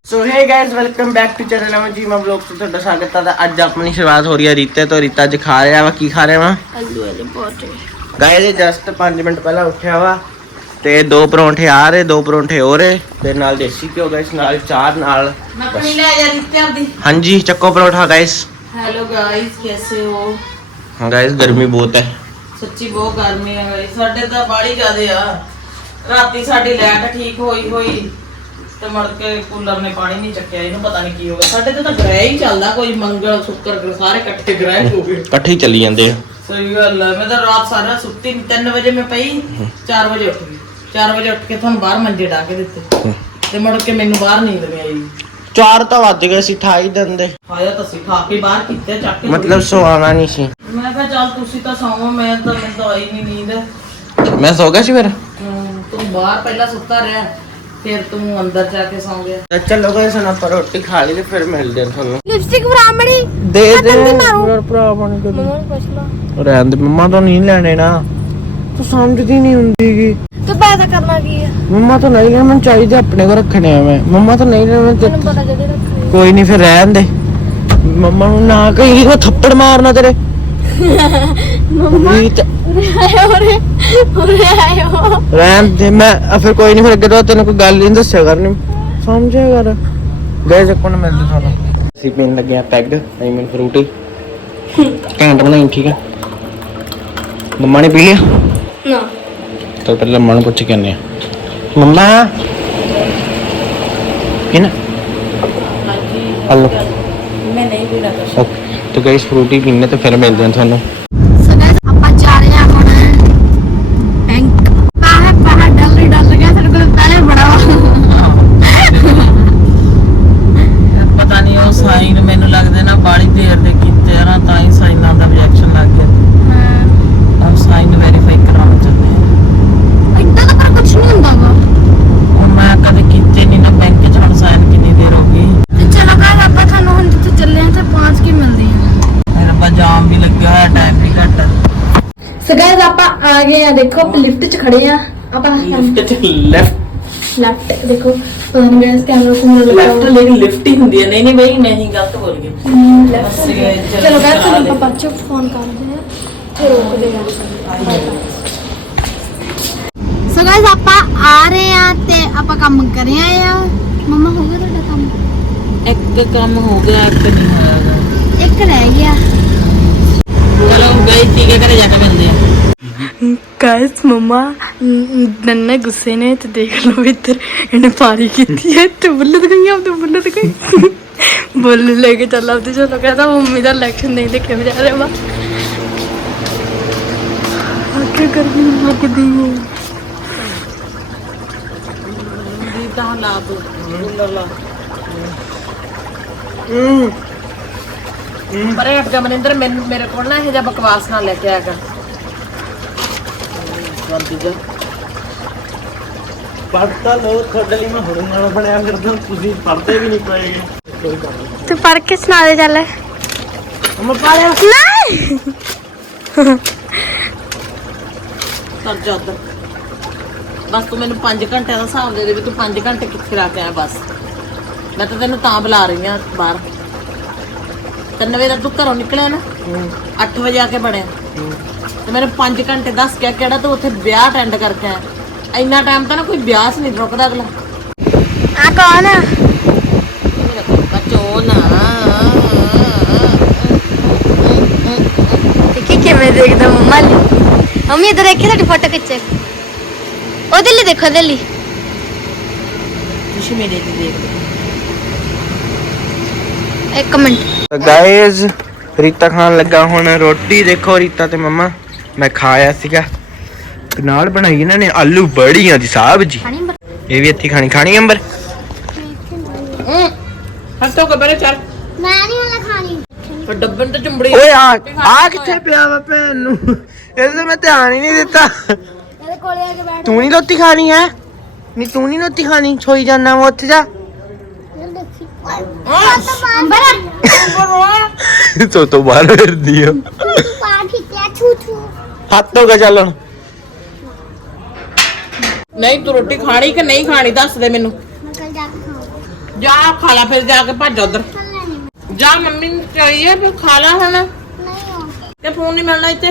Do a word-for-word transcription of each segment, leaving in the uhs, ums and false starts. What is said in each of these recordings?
So hey guys welcome back to channel Aman ji मैं blog से ਤੁਹਾਡਾ स्वागत है। ਅੱਜ ਆਪਣੀ ਸ਼ੁਰੂਆਤ ਹੋ ਰਹੀ ਹੈ ਰੀਤੇ ਤੋਂ। ਰੀਤਾ ਅੱਜ ਖਾ ਰਿਹਾ ਵਾ ਕੀ ਖਾ ਰਿਹਾ ਵਾ ਆਲੂ ਵਾਲੇ ਪਰੌਂਠੇ। ਗਾਇਸ ਜਸਟ ਪੰਜ ਮਿੰਟ ਪਹਿਲਾਂ ਉੱਠਿਆ ਵਾ ਤੇ ਦੋ ਪਰੌਂਠੇ ਆ ਰਹੇ ਦੋ ਪਰੌਂਠੇ ਹੋ ਰਹੇ ਤੇ ਨਾਲ ਦੇਸੀ ਘਿਓ ਗਾਇਸ ਨਾਲ ਚਾਰ ਨਾਲ ਮੈਂ ਪਣੀ ਲੈ ਜਾ ਰੀਤੇ ਆਪਦੀ। ਹਾਂਜੀ ਚੱਕੋ ਪਰੌਂਠਾ ਗਾਇਸ। हेलो गाइस कैसे हो? हाँ गाइस गर्मी बहुत है सच्ची बहुत गर्मी है गाइस। ਸਾਡੇ ਤਾਂ ਬਾੜੀ ਜ਼ਿਆਦੇ ਆ। ਰਾਤੀ ਸਾਡੀ ਲਾਈਟ ਠੀਕ ਹੋਈ ਹੋਈ ਤੇ ਮੁੜ ਕੇ ਕੂਲਰ ਨੇ ਪਾਣੀ ਨਹੀਂ ਚੱਕਿਆ। ਇਹਨੂੰ ਪਤਾ ਨਹੀਂ ਕੀ ਹੋ ਗਿਆ। ਸਾਡੇ ਤੇ ਤਾਂ ਗ੍ਰਹਿ ਹੀ ਚੱਲਦਾ ਕੋਈ ਮੰਗਲ ਸ਼ੁੱਕਰ ਸਾਰੇ ਇਕੱਠੇ ਗ੍ਰਹਿ ਹੋ ਗਏ ਇਕੱਠੇ ਹੀ ਚੱਲੀ ਜਾਂਦੇ ਆ। ਸਹੀ ਗੱਲ ਹੈ। ਮੈਂ ਤਾਂ ਰਾਤ ਸਾਰਾ ਸੁੱਤੀ ਤਿੰਨ ਵਜੇ ਮੈਂ ਪਈ ਚਾਰ ਵਜੇ ਉੱਠ ਗਈ। ਚਾਰ ਵਜੇ ਉੱਠ ਕੇ ਤੁਹਾਨੂੰ ਬਾਹਰ ਮੰਜੇ ਢਾ ਕੇ ਦਿੱਤੇ ਤੇ ਮੁੜ ਕੇ ਮੈਨੂੰ ਬਾਹਰ ਨੀਂਦ ਨਹੀਂ ਆਈ। ਚਾਰ ਤਾਂ ਵੱਜ ਗਏ ਸੀ ਅਠਾਈ ਦਿਨ ਦੇ। ਆਇਆ ਤਾਂ ਸੀ ਖਾ ਕੇ ਬਾਹਰ ਕੀਤੇ ਚੱਕ ਕੇ ਮਤਲਬ ਸੋਣਾ ਨਹੀਂ ਸੀ। ਮੈਂ ਕਿਹਾ ਚੱਲ ਤੁਸੀਂ ਤਾਂ ਸੌਵੋ ਮੈਂ ਤਾਂ ਮੈਨੂੰ ਤਾਂ ਆਈ ਨਹੀਂ ਨੀਂਦ। ਮੈਂ ਸੋ ਗਿਆ ਸੀ ਫਿਰ ਹਮ, ਤੂੰ ਬਾਹਰ ਪਹਿਲਾਂ ਸੁੱਤਾ ਰਿਹਾ ਫਿਰ ਤੂੰ ਅੰਦਰ ਜਾ ਕੇ ਸੌਂ ਗਿਆ। ਤੇ ਚਲੋ ਗਾਇਸ ਹੁਣ ਆਪਾਂ ਰੋਟੀ ਖਾ ਲਈ ਤੇ ਫਿਰ ਮਿਲਦੇ ਹਾਂ ਤੁਹਾਨੂੰ। लिपस्टिक ब्राह्मणी ਦੇ ਦੇ ਯਾਰ ਭਰਾ ਬਣ ਕੇ मम्मा को पूछ लो। ਰਹਿਣ ਦੇ ਮੰਮਾ ਤੋਂ ਨਹੀਂ ਲੈਣੇ ਨਾ ਤੂੰ ਸਮਝਦੀ ਨਹੀਂ ਹੁੰਦੀਗੀ। तो पैसा करना की है ਮੰਮਾ ਤੋਂ ਨਹੀਂ ਲੈਣੇ ਮੈਨੂੰ ਚਾਹੀਦੇ ਆਪਣੇ ਕੋਲ ਰੱਖਣੇ ਆ ਮੈਂ ਮੰਮਾ ਤੋਂ ਨਹੀਂ ਲੈਣੇ ਤੇ तेन पता जदे रखे ਕੋਈ ਨਹੀਂ ਫਿਰ ਰਹਿਣ ਦੇ ਮੰਮਾ ਨੂੰ ਨਾ ਕਹੀ ਉਹ ਥੱਪੜ ਮਾਰਨਾ ਤੇਰੇ मम्मा ਰੀਤ आयो रे रे आयो ਰਹਿਣ ਦੇ ਮੈਂ ਆ ਫਿਰ ਕੋਈ ਨਹੀਂ ਫਿਰ ਅੱਗੇ ਤੋਂ ਤੈਨੂੰ ਕੋਈ ਗੱਲ ਨਹੀਂ ਦੱਸਿਆ ਕਰਨੀ ਸਮਝਿਆ ਕਰ ਗਾਇਸ ਆਪਾਂ ਨੂੰ ਮਿਲਦੇ ਤੁਹਾਨੂੰ। ਅਸੀਂ ਪੀਣ ਲੱਗੇ ਆ ਪੈਗਡ ਆਈ ਮੀਨ ਫਰੂਟੀ ਘੈਂਟ ਬਣਾਈ ਠੀਕ ਹੈ। ਮੰਮਾ ਨੇ ਪੀ ਲਿਆ ना तो पहले मन पूछ के आने मम्मा है ना हेलो ਮੈਂ ਨਹੀਂ ਪੀਣਾ ਕੁਛ। ओके तो गाइस फ्रूटी पीने तो फिर मिलते हैं थानू। सो गाइस अपन जा रहे हैं ਹੁਣ बैंक बाहर बाहर डल डल गया तेरे को पहले बड़ा ਪਤਾ ਨਹੀਂ ਉਹ ਸਾਈਨ ਮੈਨੂੰ ਲੱਗਦਾ ਨਾ ਬਾੜੀ ਦੇਰ ਦੇ ਕੀਤੇ ਆ ਨਾ ਤਾਂ ਹੀ ਸਾਈਨਾਂ ਦਾ ਰਿਐਕਸ਼ਨ ਲੱਗ ਗਿਆ। हां ਆਹ ਸਾਈਨ ਵੈਰੀਫਾਈ ਕਰਾਉਣ ਚੱਲੇ ਆ। इतना तो पर कुछ नहीं ਹੁੰਦਾ ਵਾ। ਹੁਣ ਮੈਂ ਕਦੇ ਕੀਤੇ ਨਹੀਂ ਨਾ ਬੈਂਕ 'ਚ ਹੁਣ ਸਾਈਨ ਕਿੰਨੀ ਦੇਰ ਹੋ ਗਈ। ਤੇ ਚਲੋ गाइस ਆਪਾਂ ਤੁਹਾਨੂੰ ਹੁਣ ਜਿੱਥੇ ਚੱਲੇ ਆ ਤੇ ਪਹੁੰਚ ਕੇ ਮਿਲਦੇ ਹਾਂ। ਮੇਰਾ ਬਾ ਜਾਮ ਵੀ ਲੱਗਿਆ ਹੋਇਆ ਟਾਈਮ ਵੀ ਘੱਟ। ਸੋ गाइस ਆਪਾਂ ਆ ਗਏ ਆ ਦੇਖੋ ਲਿਫਟ 'ਚ ਖੜੇ ਆ ਆਪਾਂ ਲਿਫਟ 'ਚ ਲੈਫਟ ਲੈਫਟ ਦੇਖੋ ਤੁਹਾਨੂੰ ਗਾਇਸ ਕੈਮਰਾ ਕੋਲ ਲੈਫਟ ਲੇਕਿਨ ਲਿਫਟ ਹੀ ਹੁੰਦੀ ਹੈ। ਨਹੀਂ ਨਹੀਂ ਬਈ ਨਹੀਂ ਗਲਤ ਬੋਲ ਗਈ। ਚਲੋ ਗਾਇਸ ਤੁਹਾਨੂੰ ਆਪਾਂ ਬਾਅਦ 'ਚ ਫੋਨ ਕਰਦੇ ਆ ਤੇ ਰੋਕਦੇ ਆ। ਸੋ ਗਾਇਸ ਆਪਾਂ ਆ ਰਹੇ ਆ ਤੇ ਆਪਾਂ ਕੰਮ ਕਰ ਰਹੇ ਆ। ਮਮਾ ਹੋ ਗਿਆ ਤੁਹਾਡਾ ਕੰਮ? ਇੱਕ ਕੰਮ ਹੋ ਗਿਆ ਇੱਕ ਨਹੀਂ ਹੋਇਆ। ਇੱਕ ਰਹਿ ਗਿਆ। ਚਲੋ ਗਈ ਠੀਕ ਹੈ ਘਰੇ ਜਾ ਕੇ ਮਿਲਦੇ ਆ। गाइस मम्मा नन्ना गुस्से ने तो देख लो इधर इन्हें पारी की थी है तो बुल्लत गई अब तो बुल्लत गई बोल लेके चल अब तो चलो कहता मम्मी का इलेक्शन नहीं देखे जा रहे बा आके गर्मी लगती है ਦੀ ਤਾਂ ਲਾ ਦੋ ਲਾ ਪਰ ਇਹ ਅਫਗਾ ਮਨਿੰਦਰ ਮੈਨੂੰ ਮੇਰੇ ਕੋਲ ਨਾ ਇਹ ਜਿਹਾ ਬਕਵਾਸ ਨਾ ਲੈ ਕੇ ਆਇਆ ਕਰ। पढ़ता लो थोड़े लिए मैं हुड़न वाला बनया करता हूं तुसी पढ़ते भी नहीं पाएगे। तू पढ़ के सुना दे चल मैं पढ़या नहीं ਕਰ ਜਾ ਉੱਧਰ। ਬਸ ਤੂੰ ਮੈਨੂੰ ਪੰਜ ਘੰਟਿਆਂ ਦਾ ਹਿਸਾਬ ਦੇ ਦੇ ਵੀ ਤੂੰ ਪੰਜ ਘੰਟੇ ਕਿੱਥੇ ਲਾ ਕੇ ਆਇਆ। ਬਸ ਮੈਂ ਤਾਂ ਤੈਨੂੰ ਤਾਂ ਬੁਲਾ ਰਹੀ ਆ ਬਾਹਰ। ਤਿੰਨ ਵਜੇ ਦਾ ਤੂੰ ਘਰੋਂ ਨਿਕਲਿਆ ਨਾ ਅੱਠ ਵਜੇ ਆ ਕੇ ਬਣਿਆ ਤੇ ਮੈਨੂੰ ਪੰਜ ਘੰਟੇ ਦੱਸ ਕੇ ਕਿਹੜਾ ਤੂੰ ਉੱਥੇ ਵਿਆਹ ਅਟੈਂਡ ਕਰਕੇ ਆਇਆ। ਇੰਨਾ ਟਾਈਮ ਤਾਂ ਨਾ ਕੋਈ ਵਿਆਹ ਨਹੀਂ ਰੁਕਦਾ ਅਗਲਾ। आ कौन है ਬੱਚੋ ਨਾ देखिए कि मैं देखदा मम्मा ली मम्मी इधर देखिए थोड़ी फोटो खिंचे ओ दिल्ली देखो दिल्ली ਤੁਸੀਂ ਮੇਰੇ ਦੀ ਦੇਖ एक मिनट गाइस ਰੀਤਾ ਖਾਣ ਲੱਗਾ ਹੁਣ ਰੋਟੀ। ਦੇਖੋ ਰੀਤਾ ਤੇ ਮੰਮਾ ਮੈਂ ਖਾਇਆ ਸੀਗਾ ਤੇ ਨਾਲ ਬਣਾਈ ਇਹਨਾਂ ਨੇ ਆਲੂ ਬੜੀਆਂ ਦੀ ਸਬਜ਼ੀ। ਇਹ ਵੀ ਇੱਥੇ ਖਾਣੀ ਖਾਣੀ ਅੰਬਰ ਹੱਥੋਂ ਕਬਰੇ ਚੱਲ मैं नहीं वाला खानी ਪਰ ਡੱਬਨ ਤੇ ਚੁੰਬੜੀ। ਓਏ ਆ ਆ ਕਿੱਥੇ ਪਿਆ ਵਾ ਭੈਣ ਨੂੰ ਇਹਦੇ ਮੈਂ ਧਿਆਨ ਹੀ ਨਹੀਂ ਦਿੱਤਾ। मेरे कोले आके बैठ ਤੂੰ ਨਹੀਂ ਰੋਟੀ ਖਾਣੀ ਹੈ ਨਹੀਂ ਤੂੰ ਨਹੀਂ ਰੋਟੀ ਖਾਣੀ ਛੋਈ ਜਾਣਾ ਵਾ ਉੱਥੇ ਜਾ ਤੋ ਤੋਂ ਬਾਹਰ ਫਿਰਦੀ ਆ ਹੱਥ ਹੋ ਗਿਆ ਚੱਲ ਹੁਣ ਨਹੀਂ ਤੂੰ ਰੋਟੀ ਖਾਣੀ ਕਿ ਨਹੀਂ ਖਾਣੀ ਦੱਸ ਦੇ ਮੈਨੂੰ। ਜਾ ਖਾ ਲਾ ਫਿਰ ਜਾ ਕੇ ਭੱਜ ਉਧਰ ਜਾ ਮੰਮੀ ਨੂੰ ਚਾਹੀਏ ਫਿਰ ਖਾ ਲਾ ਹੁਣ ਤੇ ਫੋਨ ਨਹੀਂ ਮਿਲਣਾ ਇੱਥੇ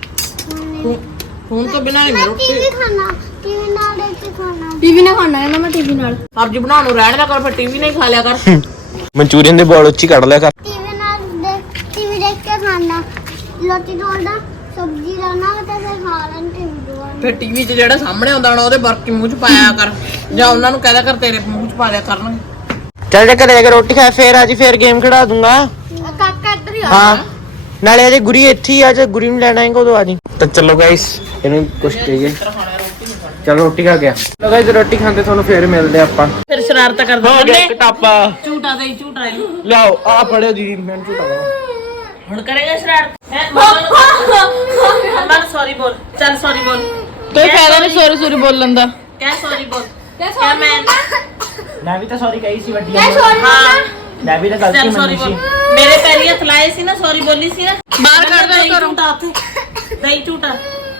ਫੋਨ ਤੋਂ ਬਿਨਾਂ ਨਹੀਂ ਰੋਟੀ ਟੀਵੀ ਖਾਣਾ ਟੀਵੀ ਨਾਲ ਦੇਖ ਕੇ ਖਾਣਾ ਟੀਵੀ ਨਾਲ ਖਾਣਾ ਹੈ ਨਾ ਮੈਂ ਟੀਵੀ ਨਾਲ ਸਬਜ਼ੀ ਬਣਾਉਣ ਨੂੰ ਰਹਿਣ ਦਾ ਕਰ ਫਿਰ ਟੀਵੀ ਨਹੀਂ ਖਾ ਲਿਆ ਕਰ ਮਨਚੂਰੀਅਨ ਦੇ ਬੋਲ ਉੱਚੀ ਕੱਢ ਲਿਆ ਕਰ ਟੀਵੀ ਨਾਲ ਦੇਖ ਟੀਵੀ ਦੇਖ ਕੇ ਖਾਣਾ ਲੋਟੀ ਦੋਲਦਾ ਸਬਜ਼ੀ ਲਾਣਾ ਤੇ ਫਿਰ ਖਾ ਲੈਣ ਟੀਵੀ ਦੋਲ ਫਿਰ ਟੀਵੀ 'ਚ ਜਿਹੜਾ ਸਾਹਮਣੇ ਆਉਂਦਾ ਹੋਣਾ ਉਹਦੇ ਬਰਕੀ ਮੂੰਹ 'ਚ ਪਾਇਆ ਕਰ ਜਾਂ ਉਹਨਾਂ ਨੂੰ ਕਹਿਦਾ ਕਰ ਤੇਰੇ ਮੂੰਹ 'ਚ ਪਾ ਦਿਆ ਕਰਨਗੇ ਚੱਲ ਜਾ ਘਰੇ ਜਾ ਕੇ ਰੋਟੀ ਖਾ ਫੇਰ ਅੱਜ ਫੇਰ ਗੇਮ ਖਿਡਾ ਦੂੰਗਾ ਕਾਕਾ ਇੱਧਰ ਹੀ ਹਾਂ ਨਾਲੇ ਅਜੇ ਗੁਰੀ ਇੱਥੇ ਹੀ ਆ ਜੇ ਗੁਰੀ ਨੂੰ ਲੈਣਾ ਆਏਗਾ ਉਦੋਂ ਆ ਜੀ ਤਾਂ ਚਲੋ ਗਾਇਸ ਇਹਨੂੰ ਕੁਛ ਕਹੀਏ ਚਲੋ ਰੋਟੀ ਖਾ ਗਿਆ ਚਲੋ ਗਾਇਸ ਰੋਟੀ ਖਾਂਦੇ ਤੁਹਾਨੂੰ ਫੇਰ ਮਿਲਦੇ ਆਪਾਂ ਫਿਰ ਸ਼ਰਾਰਤਾਂ ਕਰਦਾ ਹੋ ਗਿਆ ਕਟਾਪਾ ਝੂਟਾ ਦੇ ਝੂਟਾ ਇਹਨੂੰ ਲਿਆਓ ਆ ਫੜਿਓ ਦੀਦੀ ਮੈਂ ਝੂਟਾ ਹੁਣ ਕਰੇਗਾ ਸ਼ਰਾਰਤ ਹੈ ਮਮਾ ਸੌਰੀ ਬੋਲ ਚੱਲ ਸੌਰੀ ਬੋਲ ਕੋਈ ਫਾਇਦਾ ਨਹੀਂ ਸੋਰੀ ਸੋਰੀ ਬੋਲਣ ਦਾ ਕਹਿ ਸੌਰੀ ਬੋਲ ਕਹਿ ਮੈਂ ਮੈਂ ਵੀ ਤਾਂ ਸੌਰੀ ਕਹੀ ਸੀ ਵੱਡੀ ਹਾਂ ਮੈਂ ਵੀ ਤਾਂ ਚੱਲ ਗਲਤੀ ਸੌਰੀ ਮੰਨੀ ਬੋਲ ਸੀ ਮੇਰੇ ਪੈਰੀ ਹੱਥ ਲਾਏ ਸੀ ਨਾ ਸੌਰੀ ਬੋਲੀ ਸੀ ਨਾ ਬਾਹਰ ਕੱਢ ਦੇ ਦਹੀਂ ਘਰੋਂ। ਝੂਟਾ ਉੱਥੇ ਦਹੀਂ ਝੂਟਾ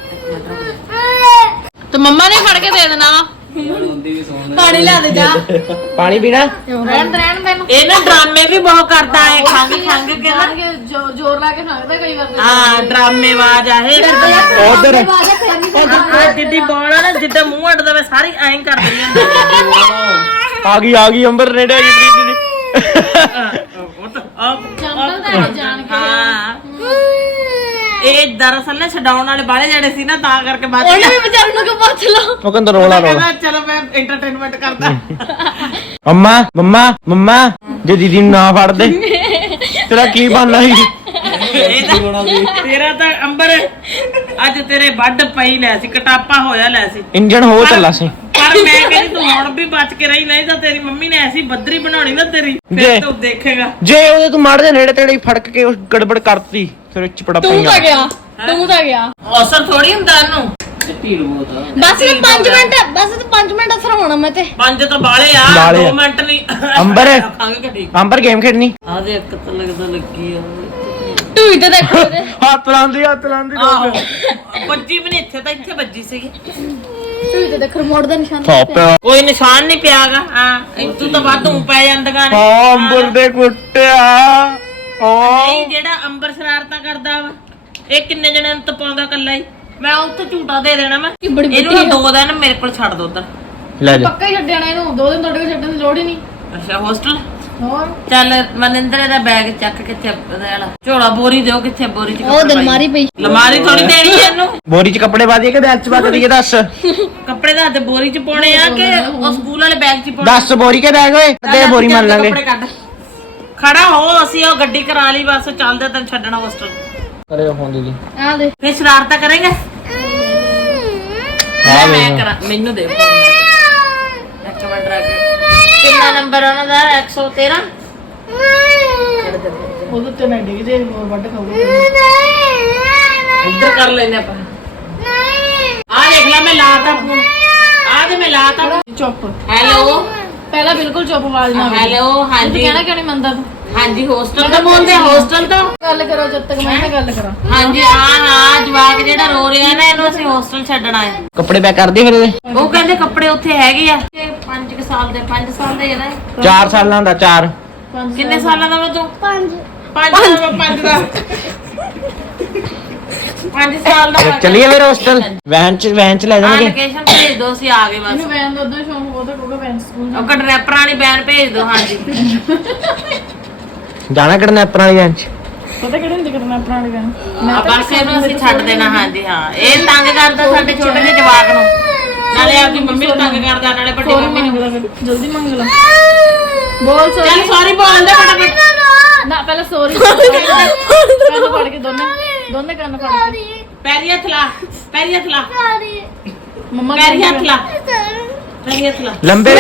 ਤੇ ਮੰਮਾ ਨੇ ਫੜ ਕੇ ਦੇ ਦੇਣਾ ਵਾ ਪਾਣੀ ਲਿਆ ਦੇ ਜਾ ਪਾਣੀ ਪੀਣਾ ਰਹਿਣ ਰਹਿਣ ਤੈਨੂੰ ਇਹ ਨਾ ਡਰਾਮੇ ਵੀ ਬਹੁਤ ਕਰਦਾ ਹੈ ਖੰਗ ਖੰਗ ਕੇ ਨਾ ਜ਼ੋਰ ਲਾ ਕੇ ਖਾਂਦਾ ਕਈ ਵਾਰ ਹਾਂ ਡਰਾਮੇ ਆਵਾਜ਼ ਆ ਇਹ ਉਧਰ ਆ ਜਿੱਡੀ ਬੋਲ ਆ ਨਾ ਜਿੱਦਾਂ ਮੂੰਹ ਅੱਡਦਾ ਮੈਂ ਸਾਰੀ ਐਂ ਕਰ ਦਿੰਦੀ ਹਾਂ ਆ ਗਈ ਆ ਗਈ ਅੰਬਰ ਨੇੜੇ ਆ ਗਈ ਪ੍ਰੀਤੀ ਦੀ ਜੰਗਲ ਦਾ ਜਾਣ ਕੇ ਹਾਂ ਇਹ ਦਰਅਸਲ ਨਾ ਛਡਾਉਣ ਵਾਲੇ ਬਾਲੇ ਜਿਹੜੇ ਸੀ ਨਾ ਤਾਂ ਕਰਕੇ ਬਾਅਦ ਉਹਨੇ ਵੀ ਵਿਚਾਰੇ ਨੂੰ ਕਿ ਪੁੱਛ ਲਓ ਉਹ ਕਹਿੰਦਾ ਰੋਲਾ ਰੋਲਾ ਕਹਿੰਦਾ ਚਲੋ ਮੈਂ ਐਂਟਰਟੇਨਮੈਂਟ ਕਰਦਾ ਅੰਮਾ ਮੰਮਾ ਮੰਮਾ ਜੇ ਦੀਦੀ ਨੂੰ ਨਾ ਫੜਦੇ ਤੇਰਾ ਕੀ ਬਣਨਾ ਸੀ ਤੇਰਾ ਤਾਂ ਅੰਬਰ ਅੱਜ ਤੇਰੇ ਵੱਡ ਪਈ ਲੈ ਸੀ ਕਟਾਪਾ ਹੋਇਆ ਲੈ ਸੀ ਇੰਜਣ ਹੋ ਚੱਲਾ ਸੀ ਪਰ ਮੈਂ ਕਹਿੰਦੀ ਤੂੰ ਹੁਣ ਵੀ ਬਚ ਕੇ ਰਹੀ ਨਹੀਂ ਤਾਂ ਤੇਰੀ ਮੰਮੀ ਨੇ ਐਸੀ ਬੱਦਰੀ ਬਣਾਉਣੀ ਨਾ ਤੇਰੀ ਜੇ। ਫਿਰ ਤੂੰ ਦੇਖੇਗਾ ਜੇ ਉਹਦੇ ਤੂੰ ਮਾੜ ਦੇ ਨੇੜੇ ਤੇੜੇ ਹੀ ਫੜਕ ਕੇ ਉਸ ਗੜਬੜ ਕਰਤੀ ਫਿਰ ਚਪੜਾ ਤੂੰ ਤਾਂ ਗਿਆ ਤੂੰ ਤਾਂ ਗਿਆ ਅਸਰ ਥੋੜੀ ਹੁੰਦਾ ਇਹਨੂੰ ਬਸ ਇਹ ਪੰਜ ਮਿੰਟ ਬਸ ਤੇ ਪੰਜ ਮਿੰਟ ਅਸਰ ਹੋਣਾ ਮੈਂ ਤੇ ਪੰਜ ਤਾਂ ਬਾਲੇ ਆ ਬਾਲੇ ਆ। ਦੋ ਮਿੰਟ ਨਹੀਂ ਅੰਬਰ। ਖਾਂਗੇ ਘਟੀ ਅੰਬਰ ਗੇਮ ਖੇਡਣੀ ਆ ਦੇ ਇੱਕ ਤਾਂ ਲੱਗਦਾ ਲੱਗੀ ਆ ਤੂੰ ਤੇ ਦੇਖੋ ਇਹਦੇ ਹੱਥ ਲਾਂਦੀ ਹੱਥ ਲਾਂਦੀ ਆਹੋ ਵੱਜੀ ਵੀ ਨਹੀਂ ਇੱਥੇ ਤਾਂ ਇੱਥੇ ਵੱਜੀ ਸੀਗੀ ਤੂੰ ਤੇ ਦੇਖ ਰਿਮੋਟ ਦਾ ਨਿਸ਼ਾਨ ਥੋਪਿਆ ਕੋਈ ਨਿਸ਼ਾਨ ਨਹੀਂ ਪਿਆਗਾ ਹਾਂ ਤੂੰ ਤਾਂ ਵਾਧੂ ਪੈ ਜਾਂਦੀਆਂ ਨੇ ਹਾਂ ਅੰਬਰ ਦੇ ਕੁੱਟਿਆ ਨਹੀਂ ਜਿਹੜਾ ਅੰਬਰ ਸ਼ਰਾਰਤਾਂ ਕਰਦਾ ਵਾ ਇਹ ਕਿੰਨੇ ਜਣਿਆਂ ਨੂੰ ਤਪਾਉਂਦਾ ਕੱਲਾ ਹੀ ਮੈਂ ਉੱਥੇ ਝੂਟਾ ਦੇ ਦੇਣਾ ਮੈਂ ਬੜੀ ਇਹਨੂੰ ਨਾ ਦੋ ਦਿਨ ਮੇਰੇ ਕੋਲ ਛੱਡ ਦੋ ਉਧਰ ਲੈ ਜਾ ਪੱਕਾ ਹੀ ਛੱਡਣਾ ਇਹਨੂੰ ਦੋ ਦਿਨ ਤੁਹਾਡੇ ਕੋਲ ਛੱਡਣ ਦੀ ਲੋੜ ਹੀ ਨਹੀਂ ਅੱਛਾ ਹੋਸਟਲ ਹੋਰ ਚੱਲ ਮਨਿੰਦਰ ਦਾ ਬੈਗ ਚੱਕ ਕੇ ਚੱਪ ਵਾਲਾ ਝੋਲਾ ਬੋਰੀ ਦਿਓ ਕਿੱਥੇ ਬੋਰੀ ਚ ਉਹ ਦਲਮਾਰੀ ਪਈ ਲਮਾਰੀ ਥੋੜੀ ਦੇਣੀ ਐ ਇਹਨੂੰ ਬੋਰੀ ਚ ਕੱਪੜੇ ਪਾ ਦਈਏ ਕਿ ਬੈਗ ਚ ਪਾ ਦਈਏ ਦੱਸ ਕੱਪੜੇ ਦਾ ਹੱਥ ਬੋਰੀ ਚ ਪਾਉਣੇ ਆ ਕਿ ਉਹ ਸਕੂਲ ਵਾਲੇ ਬੈਗ ਚ ਪਾਉਣੇ ਦੱਸ ਬੋਰੀ ਕੇ ਬੈਗ ਓਏ ਤੇ ਬੋਰੀ ਮੰਨ ਲਾਂਗੇ ਕੱਪੜੇ ਕੱਢ ਖੜਾ ਹੋ ਅਸੀਂ ਉਹ ਗੱਡੀ ਕਰਾ ਲਈ ਬਸ ਚੱਲਦੇ ਤੈਨੂੰ ਛੱਡਣਾ ਹੋਸਟਲ ਕਰੇ ਫੋਨ ਦੀਦੀ ਆ ਦੇ ਫੇਰ ਸ਼ਰਾਰਤਾਂ ਕਰੇਗਾ ਹਾਂ ਮੈਂ ਕਰਾਂ ਮੈਨੂੰ ਦੇ ਫੋਨ ਇੱਕ ਮਿੰਟ ਰੱਖ ਕਿੰਨਾ ਨੰਬਰ ਉਹਨਾਂ ਦਾ ਇੱਕ ਸੌ ਤੇਰਾਂ ਉਹਦੇ ਤੇ ਨਾ ਡਿੱਗ ਜੇ ਵੱਡ ਖਾਊਗਾ ਇੱਧਰ ਕਰ ਲੈਨੇ ਆਪਾਂ ਆ ਦੇਖ ਲੈ ਮੈਂ ਲਾਤਾ ਫੋਨ ਆ ਤੇ ਮੈਂ ਲਾਤਾ ਚੁੱਪ ਹੈਲੋ ਪਹਿਲਾਂ ਬਿਲਕੁਲ ਚੁੱਪ ਆਵਾਜ਼ ਨਾ ਆਵੇ ਹੈਲੋ ਤੂੰ ਹਾਂਜੀ ਕਹਿਣਾ ਕਿਉਂ ਨਹੀਂ ਮੰਨਦਾ ਤੂੰ ਹਾਂਜੀ ਹੋਸਟਲ ਤੋਂ ਬੋਲਦੇ ਹੋਸਟਲ ਤੋਂ ਗੱਲ ਕਰੋ ਜਦ ਤੱਕ ਮੈਂ ਨਾ ਗੱਲ ਕਰਾਂ ਹਾਂਜੀ ਹਾਂ ਹਾਂ ਜਵਾਕ ਜਿਹੜਾ ਰੋ ਰਿਹਾ ਨਾ ਇਹਨੂੰ ਅਸੀਂ ਹੋਸਟਲ ਛੱਡਣਾ ਹੈ ਕੱਪੜੇ ਪੈਕ ਕਰਦੀ ਫਿਰ ਇਹਦੇ ਉਹ ਕਹਿੰਦੇ ਕੱਪੜੇ ਉੱਥੇ ਹੈਗੇ ਆ ਪੰਜ ਕੁ ਸਾਲ ਦੇ ਪੰਜ ਸਾਲ ਦੇ ਇਹਦਾ ਚਾਰ ਸਾਲਾਂ ਦਾ ਚਾਰ ਕਿੰਨੇ ਸਾਲਾਂ ਦਾ ਵਾ ਤੂੰ ਪੰਜ ਪੰਜ ਦਾ ਪੰਜ ਦਾ ਪੰਜ ਸਾਲ ਦਾ ਚੱਲੀਏ ਫਿਰ ਹੋਸਟਲ ਵੈਨ ਚ ਵੈਨ ਚ ਲੈ ਜਾਣਗੇ ਲੋਕੇਸ਼ਨ ਭੇਜ ਦਿਓ ਅਸੀਂ ਆ ਗਏ ਬਸ ਇਹਨੂੰ ਵੈਨ ਦਾ ਉਦੋਂ ਸ਼ੌਂਕ ਬਹੁਤ ਕਹੂਗਾ ਵੈਨ ਸਕੂਲ ਉਹ ਕਡਰੈਪਰਾਂ ਵਾਲੀ ਬੈਨ ਭੇਜ ਦਿਓ ਹਾਂਜੀ ਜਾਣਾ ਕਿਡਨੈਪਰਾਂ ਵਾਲੀ ਵੈਨ ਚ ਪਤਾ ਕਿਹੜੇ ਹੁੰਦੇ ਕਰਨਾ ਪੁਰਾਣੀ ਵੈਨ ਆ ਬਸ ਇਹਨੂੰ ਅਸੀਂ ਛੱਡ ਦੇਣਾ ਹਾਂਜੀ ਹਾਂ ਇਹ ਤੰਗ ਕਰਦਾ ਸਾਡੇ ਛੋਟੇ ਜਿਹੇ ਜਵਾਕ ਨੂੰ ਨਾਲੇ ਆਪਦੀ ਮੰਮੀ ਨੂੰ ਤੰਗ ਕਰਦਾ ਨਾਲੇ ਵੱਡੀ ਮੰਮੀ ਨੂੰ ਜਲਦੀ ਮੰਗ ਲਾ ਬੋਲ ਚੱਲ ਸੌਰੀ ਸੌਰੀ ਬੋਲਦੇ ਫਟਾਫਟ ਨਾ ਪਹਿਲਾਂ ਸੌਰੀ ਕੰਨ ਫੜ ਕੇ ਦੋਨੇ ਦੋਨੇ ਕੰਨ ਫੜ ਕੇ ਪੈਰੀ ਹੱਥ ਲਾ ਪੈਰੀ ਹੱਥ ਲਾ ਮੰਮਾ ਪੈਰੀ ਹੱਥ ਲਾ ਪੈਰੀ ਹੱਥ ਲਾ ਲੰਬੇ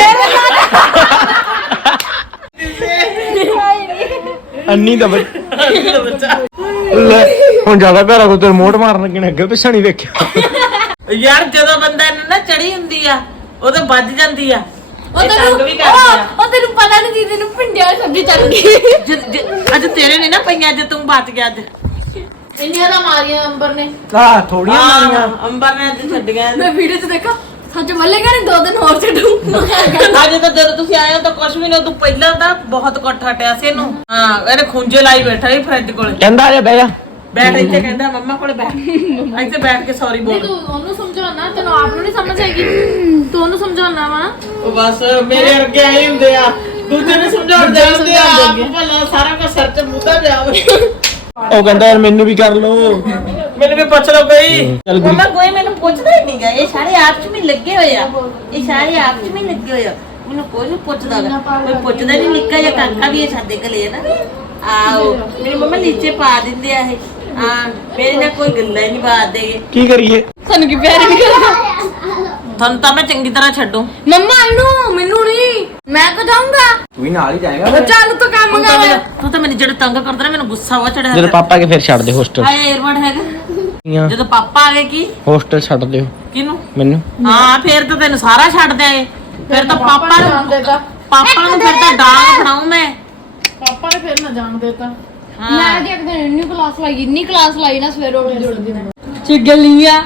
ਅੰਨੀ ਦਾ ਬੱਚਾ ਲੈ ਹੁਣ ਜ਼ਿਆਦਾ ਪਿਆਰਾ ਕੋ ਤੇ ਰਿਮੋਟ ਮਾਰਨ ਲੱਗੇ ਨੇ ਅੱਗੇ ਪਿੱਛੇ ਨਹੀਂ ਵੇਖਿਆ ਯਾਰ ਜਦੋਂ ਬੰਦਾ ਇਹਨੂੰ ਨਾ ਚੜੀ ਹੁੰਦੀ ਆ ਉਹ ਤਾਂ ਵੱਜ ਜਾਂਦੀ ਆ ਉਹ ਇਹ ਤੰਗ ਤੈਨੂੰ ਵੀ ਕਰਦੀ ਆ ਉਹ ਤੈਨੂੰ ਪਤਾ ਨਹੀਂ ਦੀਦੀ ਨੂੰ ਪਿੰਡਿਆਂ ਵਾਲੀ ਸਬਜ਼ੀ ਚੱਲ ਗਈ ਜ- ਜ- ਅੱਜ ਤੇਰੇ ਨੇ ਨਾ ਪਈਆਂ ਅੱਜ ਤੂੰ ਬਚ ਗਿਆ ਅੱਜ ਇੰਨੀਆਂ ਦਾ ਮਾਰੀਆਂ ਅੰਬਰ ਨੇ ਆ ਥੋੜੀਆਂ ਮਾਰੀਆਂ ਆਹ, ਅੰਬਰ ਨੇ ਅੱਜ ਛੱਡੀਆਂ ਮੈਂ ਵੀਡੀਓ 'ਚ ਦੇਖਾ ਸੱਚ ਬੋਲੇਗਾ ਨਹੀਂ ਦੋ ਦਿਨ ਹੋਰ ਛੱਡੂ ਅੱਜ ਤਾਂ ਜਦੋਂ ਤੁਸੀਂ ਆਏ ਹੋ ਤਾਂ ਕੁਛ ਵੀ ਨਹੀਂ, ਤੂੰ ਪਹਿਲਾਂ ਤਾਂ ਬਹੁਤ ਕੁੱਟ ਹਟਿਆ ਸੀ ਇਹਨੂੰ। ਹਾਂ ਇਹਨੇ ਖੁੰਝੇ ਲਾਈ ਬੈਠਾ ਸੀ ਫਰਿੱਜ ਕੋਲੇ। ਕਹਿੰਦਾ ਆ ਜਾ ਬਹਿ ਜਾ। ਬੈਠ ਇੱਥੇ, ਕਹਿੰਦਾ ਮੰਮਾ ਕੋਲੇ ਬੈਠ, ਇੱਥੇ ਬੈਠ ਕੇ ਸੌਰੀ ਬੋਲ। ਤੂੰ ਉਹਨੂੰ ਸਮਝਾਉਣਾ, ਤੈਨੂੰ ਆਪ ਨੂੰ ਨਹੀਂ ਸਮਝ ਆਏਗੀ, ਤੂੰ ਉਹਨੂੰ ਸਮਝਾਉਣਾ ਵਾ। ਉਹ ਬਸ ਮੇਰੇ ਅੱਗੇ ਆਏ ਹੁੰਦੇ ਆ, ਦੂਜੇ ਨੂੰ ਸਮਝਾਉਣ ਜਾਂਦੇ ਆ, ਆਪ ਭਲਾ ਸਾਰਾ ਕੁਝ ਸਿਰ 'ਚ ਮੁੱਦਾ ਜਾਵੇ। ਉਹ ਕਹਿੰਦਾ ਯਾਰ ਮੈਨੂੰ ਵੀ ਕਰ ਲੋ, ਮੈਨੂੰ ਵੀ ਪੁੱਛ ਲਓ ਕੋਈ। ਚੱਲ ਗੁਰੀ। ਮੰਮਾ ਕੋਈ ਮੈਨੂੰ ਪੁੱਛਦਾ ਹੀ ਨਹੀਂਗਾ, ਇਹ ਸਾਰੇ ਆਪ 'ਚ ਵੀ ਲੱਗੇ ਹੋਏ ਆ, ਇਹ ਸਾਰੇ ਆਪ 'ਚ ਵੀ ਲੱਗੇ ਹੋਏ ਆ, ਮੈਨੂੰ ਕੋਈ ਨਹੀਂ ਪੁੱਛਦਾ ਗਾ। ਕੋਈ ਪੁੱਛਦਾ ਨਹੀਂ, ਨਿੱਕਾ ਜਿਹਾ ਕਾਕਾ ਵੀ ਇਹ ਸਾਡੇ ਘਰੇ ਹੈ ਨਾ। ਆਓ ਮੇਰੀ ਮੰਮਾ ਨੀਚੇ ਪਾ ਦਿੰਦੇ ਆ ਇਹ। ਹਾਂ ਮੇਰੇ ਨਾਲ ਕੋਈ ਗੱਲਾਂ ਹੀ ਨਹੀਂ ਬਾਤਦੇ। ਕੀ ਕਰੀਏ? ਸਾਨੂੰ ਕੀ ਪਿਆਰ ਨਹੀਂ ਕਰਦਾ। ਤੁਹਾਨੂੰ ਤਾਂ ਮੈਂ ਚੰਗੀ ਤਰ੍ਹਾਂ ਛੱਡੂ। ਮੰਮਾ ਇਹਨੂੰ, ਮੈਨੂੰ ਨਹੀਂ, ਮੈਂ ਕੋ ਜਾਊਂਗਾ। ਤੂੰ ਵੀ ਨਾਲ ਹੀ ਜਾਏਗਾ। ਚੱਲ ਤੂੰ ਕੰਮ ਤੂੰ ਤਾਂ ਕਰ। ਮੈਨੂੰ- ਤੂੰ ਤਾਂ ਮੈਨੂੰ ਜਿਹੜਾ ਤੰਗ ਕਰਦਾ ਨਾ, ਮੈਨੂੰ ਗੁੱਸਾ ਵਾ ਚੜਿਆ। ਜਦੋਂ ਪਾਪਾ ਕੇ ਫਿਰ ਛੱਡ ਦੇ ਹੋਸਟਲ। ਆਏ 에ਅਰਬਡ ਹੈਗਾ, ਜਦੋਂ ਪਾਪਾ ਆ ਗਏ ਕੀ ਹੋਸਟਲ ਛੱਡ ਦਿਓ ਕਿਹਨੂੰ? ਮੈਨੂੰ। ਹਾਂ ਫੇਰ ਤਾਂ ਤੈਨੂੰ ਸਾਰਾ ਛੱਡ ਦਿਆਂਗੇ। ਫਿਰ ਤਾਂ ਪਾਪਾ ਨੂੰ ਪਾਪਾ ਨੂੰ ਫਿਰ ਤਾਂ ਡਾਂਗ ਫੜਾਉਂ ਮੈਂ। ਪਾਪਾ ਨੇ ਫਿਰ ਨਾ ਜਾਣ ਦੇਤਾ। ਹਾਂ ਮੈਂ ਤੇ ਇੱਕ ਦਿਨ ਇੰਨੀ ਕਲਾਸ ਲਾਈ, ਇੰਨੀ ਕਲਾਸ ਲਾਈ ਨਾ ਸਵੇਰ ਉੱਠ ਜੁੜਦੀ ਨਾ ਚਿਗਲੀਆਂ।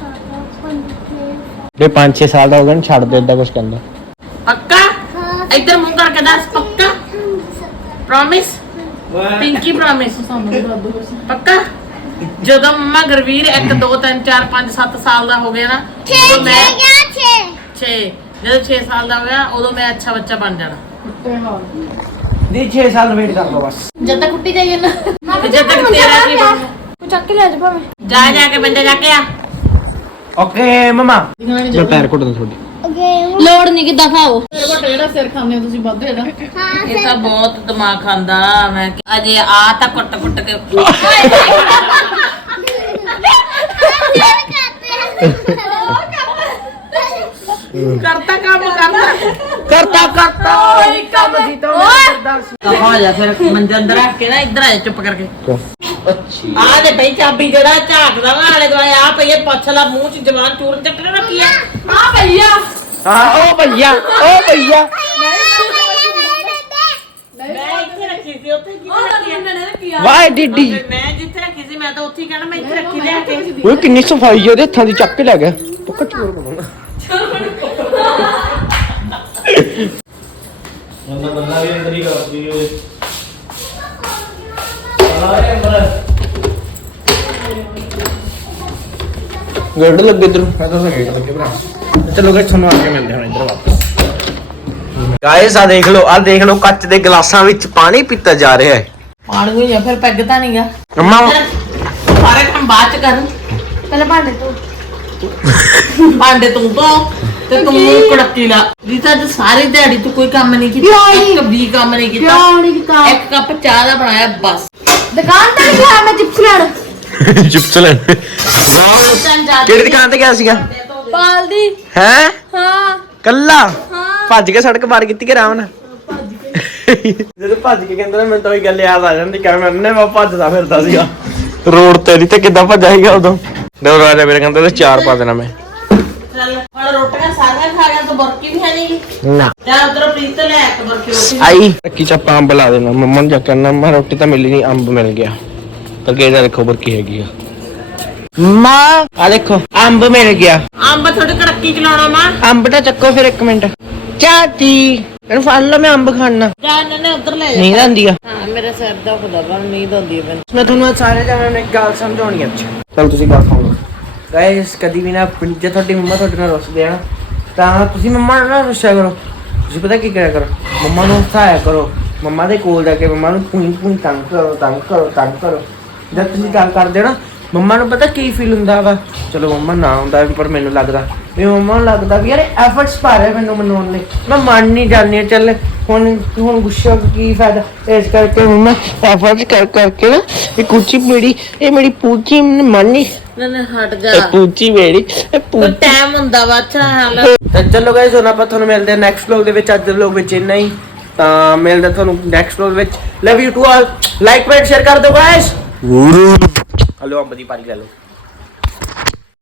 ਜੇ ਪੰਜ ਛੇ ਸਾਲ ਦਾ ਹੋ ਗਿਆ ਨਾ ਛੱਡ ਦੇ, ਏਦਾਂ ਕੁਝ ਕਹਿੰਦਾ। ਪੱਕਾ? ਇੱਧਰ ਮੂੰਹ ਕਰਕੇ ਦੱਸ, ਪੱਕਾ? ਪ੍ਰੋਮਿਸ? Pinky promise? ਪੱਕਾ? ਜਦੋਂ ਮੰਮਾ ਗੁਰਵੀਰ ਇੱਕ ਦੋ ਤਿੰਨ ਚਾਰ ਪੰਜ ਸੱਤ ਸਾਲ ਦਾ ਹੋ ਗਿਆ ਨਾ, ਉਦੋਂ ਮੈਂ ਛੇ ਜਦੋਂ ਛੇ ਸਾਲ ਦਾ ਹੋ ਗਿਆ ਉਦੋਂ ਮੈਂ ਅੱਛਾ ਬੱਚਾ ਬਣ ਜਾਣਾ। ਦੀ ਛੇ ਸਾਲ ਵੇਟ ਕਰ ਲਓ ਬਸ। ਜਦ ਤੱਕ ਕੁੱਟੀ ਜਾਈਏ ਨਾ, ਤੇ ਜਦ ਤੱਕ ਤੇਰਾ ਕੀ ਬਣੂ? ਤੂੰ ਚੱਕ ਕੇ ਲੈ ਜਾ ਭਾਵੇਂ। ਜਾ ਜਾ ਕੇ ਬੰਦੇ ਜਾ ਕੇ ਆ। ਓਕੇ ਮਮਾ, ਮੈਂ ਪੈਰ ਘੁੱਟਦਾ ਤੁਹਾਡੇ। ਲੋੜ ਨਹੀਂ ਕਿ ਦਿਖਾਓ। ਮੇਰੇ ਕੋਲ ਜਿਹੜਾ ਸਿਰ ਖਾਂਦੇ ਹੋ ਤੁਸੀਂ ਵੱਧ ਇਹਦਾ। ਇਹ ਤਾਂ ਬਹੁਤ ਦਿਮਾਗ ਖਾਂਦਾ। ਮੈਂ ਕਿ- ਅਜੇ ਆ ਤਾਂ ਕੁੱਟ ਕੁੱਟ ਕੇ ਕਰਤਾ ਕੰਮ ਕਰਦਾ ਕਰਤਾ ਕਰਤਾ ਕੰਮ ਸੀ ਤਾਂ ਹੋ ਜਾ ਫਿਰ ਮੰਜੇ ਅੰਦਰ ਰੱਖ ਕੇ ਨਾ ਇੱਧਰ ਆ ਜਾ ਚੁੱਪ ਕਰਕੇ। ਅੱਛੀ ਆ ਦੇ ਪਈ ਚਾਬੀ ਜਿਹੜਾ ਝਾਕਦਾ ਵਾ ਆਲੇ ਦੁਆਲੇ, ਆ ਪਈ ਇਹ ਪੁੱਛ ਲਾ ਮੂੰਹ 'ਚ ਜਵਾਨ ਚੂਰਨ ਚੱਟਣ ਰੱਖੀ ਆ। ਆ ਭਈਆ ਹਾਂ ਉਹ ਭਈਆ, ਉਹ ਭਈਆ ਮੈਂ ਇੱਥੇ ਰੱਖੀ ਸੀ, ਉੱਥੇ ਕਿੱਥੇ ਰੱਖੀ ਆ? ਨੇ ਰੱਖਿਆ। ਵਾਈ ਡਿਡੀ। ਮੈਂ ਜਿੱਥੇ ਰੱਖੀ ਸੀ ਮੈਂ ਤਾਂ ਉੱਥੇ ਹੀ ਕਹਿਣਾ ਮੈਂ ਇੱਥੇ ਰੱਖੀ ਲਿਆ ਕੇ। ਉਹ ਕਿੰਨੀ ਸਫਾਈ ਉਹਦੇ ਹੱਥਾਂ ਦੀ ਚੱਕ ਕੇ ਲੈ ਗਿਆ। ਪੱਕਾ ਚੋਰ ਬਣਾਉਣਾ। ਬੰਦਾ ਬੰਦਾ ਵੀ ਅੰਦਰ ਹੀ ਕਰਦੀ ਓਏ। ਆਏ ਅੰਦਰ ਗੇਟ ਲੱਗੇ ਇਧਰ। ਮੈਂ ਤਾਂ ਗੇਟ ਲੱਗੇ ਭਰਾ। ਚਲੋ ਗਾਇਸ ਤੁਹਾਨੂੰ ਆ ਕੇ ਮਿਲਦੇ ਹਾਂ ਇੱਧਰ ਵਾਪਸ। ਗਾਇਸ ਆ ਦੇਖ ਲਓ, ਆ ਦੇਖ ਲਓ ਕੱਚ ਦੇ ਗਲਾਸਾਂ ਵਿੱਚ ਪਾਣੀ ਪੀਤਾ ਜਾ ਰਿਹਾ ਹੈ। ਪਾਣੀ ਹੋਈ ਆ ਫਿਰ ਪੈਗ ਤਾਂ ਨਹੀਂਗਾ। ਅੰਮਾ ਸਾਰੇ ਕੰਮ ਬਾਅਦ ਚ ਕਰ, ਪਹਿਲਾਂ ਭਾਂਡੇ ਤੂੰ ਭਾਂਡੇ ਤੂੰ ਧੋ ਤੇ ਤੂੰ ਮੂੰਹ ਕੜਕੀ ਲਾ। ਰੀਤਾ ਅੱਜ ਸਾਰੀ ਦਿਹਾੜੀ ਤੂੰ ਕੋਈ ਕੰਮ ਨਹੀਂ ਕੀਤਾ, ਇੱਕ ਵੀ ਕੰਮ ਨਹੀਂ ਕੀਤਾ। ਕਿਉਂ ਨਹੀਂ ਕੀਤਾ? ਇੱਕ ਕੱਪ ਚਾਹ ਦਾ ਬਣਾਇਆ ਬਸ। ਦੁਕਾਨ ਤੇ ਗਿਆ ਮੈਂ ਚਿਪਸ ਲੈਣ। ਚਿਪਸ ਲੈਣ। ਕਿਹੜੀ ਦੁਕਾਨ ਤੇ ਗਿਆ ਸੀਗਾ? ਪਾਲਦੀ। ਹੈ ਹਾਂ ਕੱਲਾ ਹਾਂ ਭੱਜ ਕੇ ਸੜਕ ਪਾਰ ਕੀਤੀ ਕਿ ਆਰਾਮ ਨਾਲ? ਜਦੋਂ ਭੱਜ ਕੇ ਕਹਿੰਦਾ ਨਾ ਮੈਨੂੰ ਤਾਂ ਉਹੀ ਗੱਲ ਯਾਦ ਆ ਜਾਂਦੀ ਕਿ ਮੈਂ ਅੰਨੇ ਵਾ ਭੱਜਦਾ ਫਿਰਦਾ ਸੀਗਾ ਰੋਡ ਤੇ। ਨਹੀਂ ਤੇ ਕਿੱਦਾਂ ਭੱਜਾ ਸੀਗਾ ਉਦੋਂ। ਦੋ ਰਾਜਾ ਮੇਰੇ ਕਹਿੰਦਾ ਤੇ ਚਾਰ ਪਾ ਦੇਣਾ ਮੈਂ। ਚੱਲ ਹੁਣ ਰੋਟੀਆਂ ਸਾਰੀਆਂ ਖਾ ਗਿਆ, ਤੂੰ ਬਰਕੀ ਵੀ ਹੈ ਨਹੀਂ। ਨਾ ਜਾ ਉਧਰੋਂ ਪ੍ਰੀਤ ਤੋਂ ਲੈ ਕੇ ਬਰਕੀ ਰੋਟੀ। ਆਈ ਰੱਖੀ ਚੱਪਾ ਅੰਬ ਲਾ ਦੇਣਾ ਮੰਮਾ ਨੂੰ ਜਾ ਕੇ ਨਾ ਮੈਂ ਰੋਟੀ ਤਾਂ ਮਿਲੀ ਨਹੀਂ, ਅੰਬ ਮਿਲ ਗਿਆ। ਤਾਂ ਕਿਹਦਾ ਦੇਖੋ ਬਰਕੀ ਹੈਗੀ ਆ ਮਾਂ, ਆ ਦੇਖੋ ਅੰਬ ਮਿਲ ਗਿਆ। ਅੰਬ ਥੋੜੀ ਕੜਕੀ ਚਲਾਉਣਾ ਮਾਂ। ਅੰਬ ਤਾਂ ਚੱਕੋ ਫਿਰ ਇੱਕ ਮਿੰਟ। ਚਾਤੀ ਇਹਨੂੰ ਫੜ ਲਓ, ਮੈਂ ਅੰਬ ਖਾਣਾ। ਜਾ ਇਹਨਾਂ ਨੇ ਉਧਰ ਲੈ ਜਾ। ਨੀਂਦ ਆਉਂਦੀ ਆ। ਹਾਂ ਮੇਰਾ ਸਿਰ ਦਾ ਖੁਦਾ ਬਣ ਨੀਂਦ ਆਉਂਦੀ ਹੈ ਮੈਨੂੰ। ਮੈਂ ਤੁਹਾਨੂੰ ਸਾਰੇ ਜਾਣਿਆਂ ਨੂੰ ਇੱਕ ਗੱਲ ਸਮਝਾਉਣੀ ਅੱਛਾ। ਚਲ ਤੁਸੀਂ ਗੱਲ ਸੁਣ ਲਓ ਗਾਇਸ, ਕਦੀ ਵੀ ਨਾ ਜੇ ਤੁਹਾਡੀ ਮੰਮਾ ਤੁਹਾਡੇ ਨਾਲ ਰੁੱਸਦੇ ਆ ਨਾ ਤਾਂ ਤੁਸੀਂ ਮੰਮਾ ਨਾਲ ਨਾ ਰੁੱਸਿਆ ਕਰੋ। ਤੁਸੀਂ ਪਤਾ ਕੀ ਕਰਿਆ ਕਰੋ, ਮੰਮਾ ਨੂੰ ਹਸਾਇਆ ਕਰੋ। ਮੰਮਾ ਦੇ ਕੋਲ ਜਾ ਕੇ ਮੰਮਾ ਨੂੰ ਪੂਈ ਪੂਈ ਤੰਗ ਕਰੋ ਤੰਗ ਕਰੋ ਤੰਗ ਕਰੋ। ਜਦ ਤੁਸੀਂ ਗੱਲ ਕਰਦੇ ਹੋ ਨਾ ਮੰਮਾ ਨੂੰ ਪਤਾ ਕੀ ਫੀਲ ਹੁੰਦਾ ਵਾ। ਚਲੋ ਮੰਮਾ ਨਾ ਹੁੰਦਾ ਪਰ ਮੈਨੂੰ ਲੱਗਦਾ ਵੀ ਮੰਮਾ ਨੂੰ ਲੱਗਦਾ ਵੀ ਯਾਰ ਐਫਰਟਸ ਪਾ ਰਿਹਾ ਮੈਨੂੰ ਮਨਾਉਣ ਲਈ। ਮੈਂ ਮੰਨ ਨਹੀਂ ਜਾਂਦੀ ਹਾਂ, ਚੱਲ ਹੁਣ ਹੁਣ ਗੁੱਸੇ ਹੋ ਕੇ ਕੀ ਫਾਇਦਾ। ਇਸ ਕਰਕੇ ਮੰਮਾ ਐਫਰਟਸ ਕਰ ਕਰਕੇ ਨਾ ਇਹ ਕੁਚੀ ਮੇਰੀ ਇਹ ਮੇਰੀ ਪੂਚੀ ਮੰਨ ਨਹੀਂ ਨਾ ਨਾ ਹਟ ਜਾ। ਇਹ ਪੂਚੀ ਮੇਰੀ ਇਹ ਕੋਈ ਪੂਚੀ। ਟਾਈਮ ਹੁੰਦਾ ਵਾ। ਅੱਛਾ ਹਾਲ ਤਾਂ ਚਲੋ ਗਾਇਸ ਹੁਣ ਆਪਾਂ ਤੁਹਾਨੂੰ ਮਿਲਦੇ ਹਾਂ ਨੈਕਸਟ ਵਲੌਗ ਦੇ ਵਿੱਚ। ਅੱਜ ਦੇ ਵਲੌਗ ਵਿੱਚ ਇੰਨਾ ਹੀ, ਤਾਂ ਮਿਲਦੇ ਤੁਹਾਨੂੰ ਨੈਕਸਟ ਵਲੌਗ ਵਿੱਚ। Love you too all. Like comment share ਕਰ ਦਿਓ ਗਾਇਸ। ਹਲੋ ਅੰਬ ਦੀ ਪਾਰੀ ਲੈ ਲਓ।